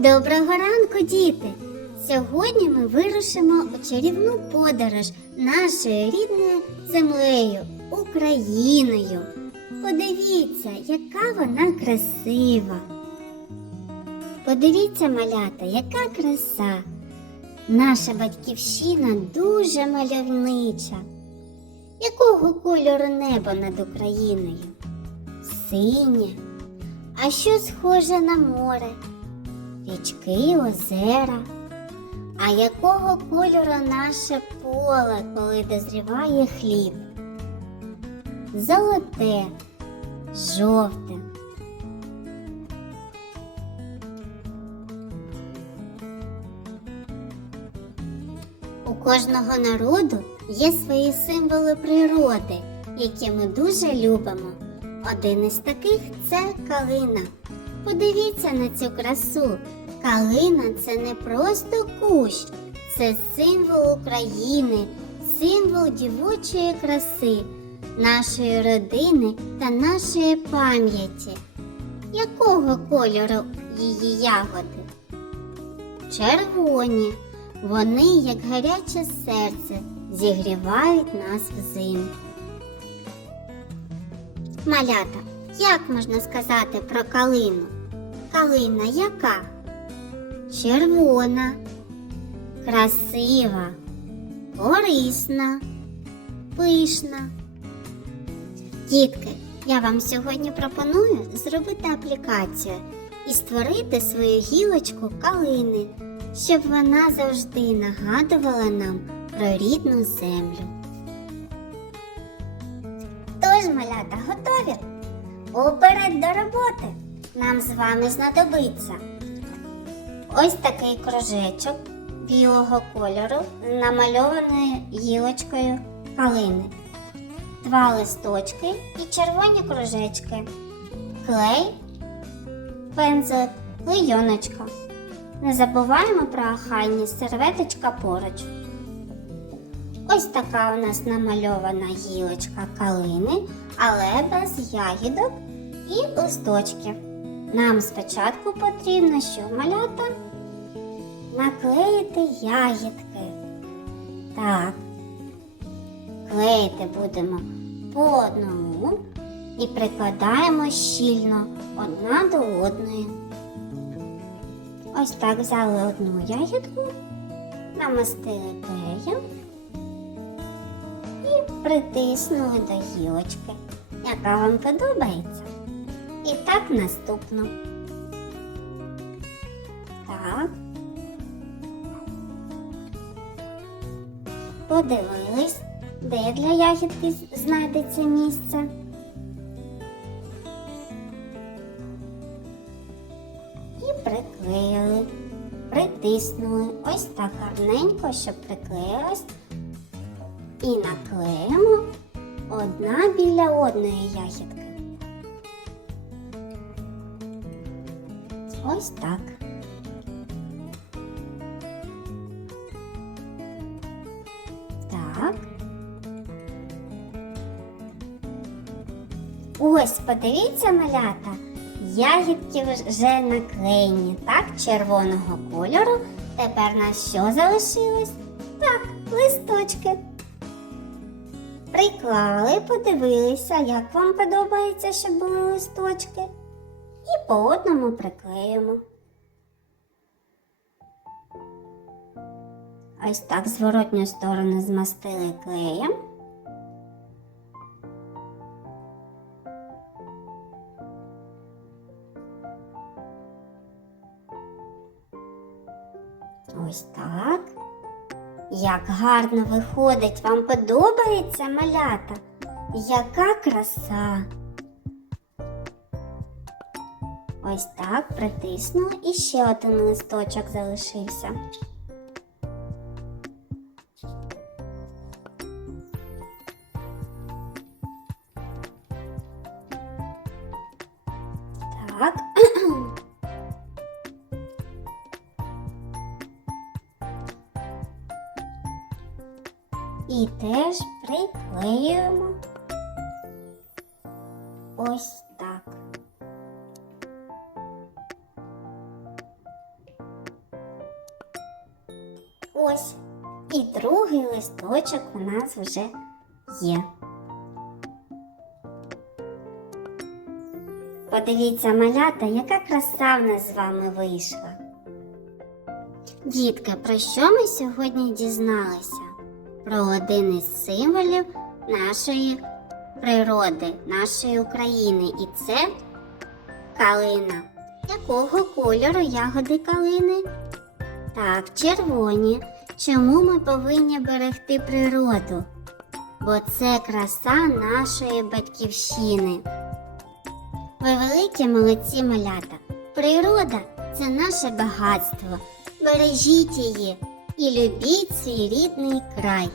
Доброго ранку, діти! Сьогодні ми вирушимо у чарівну подорож нашою рідною землею, Україною. Подивіться, яка вона красива. Подивіться, малята, яка краса. Наша батьківщина дуже мальовнича. Якого кольору небо над Україною? Синє. А що схоже на море? Річки, озера. А якого кольору наше поле, коли дозріває хліб? Золоте, жовте. У кожного народу є свої символи природи, які ми дуже любимо. Один із таких це калина. Подивіться на цю красу. Калина це не просто кущ, це символ України, символ дівочої краси, нашої родини та нашої пам'яті. Якого кольору її ягоди? Червоні. Вони, як гаряче серце, зігрівають нас взимку. Малята, як можна сказати про калину? Калина яка? Червона, красива, корисна, пишна. Дітки, я вам сьогодні пропоную зробити аплікацію і створити свою гілочку калини, щоб вона завжди нагадувала нам про рідну землю. Тож, малята, готові? Уперед до роботи! Нам з вами знадобиться ось такий кружечок білого кольору з намальованою гілочкою калини, два листочки і червоні кружечки, клей, пензлик, клейоночка. Не забуваємо про охайні серветочка поруч. Ось така у нас намальована гілочка калини, але без ягідок і листочків. Нам спочатку потрібно що малята? Наклеїти ягідки. Так. Клеїти будемо по одному і прикладаємо щільно одна до одної. Ось так взяли одну ягідку, намастили клеєм і притиснули до гілочки, яка вам подобається. І так наступно. Так. Подивились, де для ягідки знайдеться місце. І приклеїли, притиснули ось так гарненько, щоб приклеїлось. І наклеїмо одна біля одної ягідки. Ось так. Так. Ось, подивіться, малята, ягідки вже наклеєні, так, червоного кольору. Тепер на що залишилось? Так, листочки. Приклали, подивилися, як вам подобається, щоб були листочки. І по одному приклеїмо. Ось так зворотню сторону змастили клеєм. Ось так. Як гарно виходить, вам подобається малята? Яка краса! Ось так притиснула і ще один листочок залишився. Так. І теж приклеюємо ось ось. І другий листочок у нас вже є. Подивіться, малята, яка краса в нас з вами вийшла. Дітки, про що ми сьогодні дізналися? Про один із символів нашої природи, нашої України. І це калина. Якого кольору ягоди калини? Так, червоні. Чому ми повинні берегти природу? Бо це краса нашої батьківщини. Ви великі молодці малята. Природа це наше багатство. Бережіть її і любіть свій рідний край.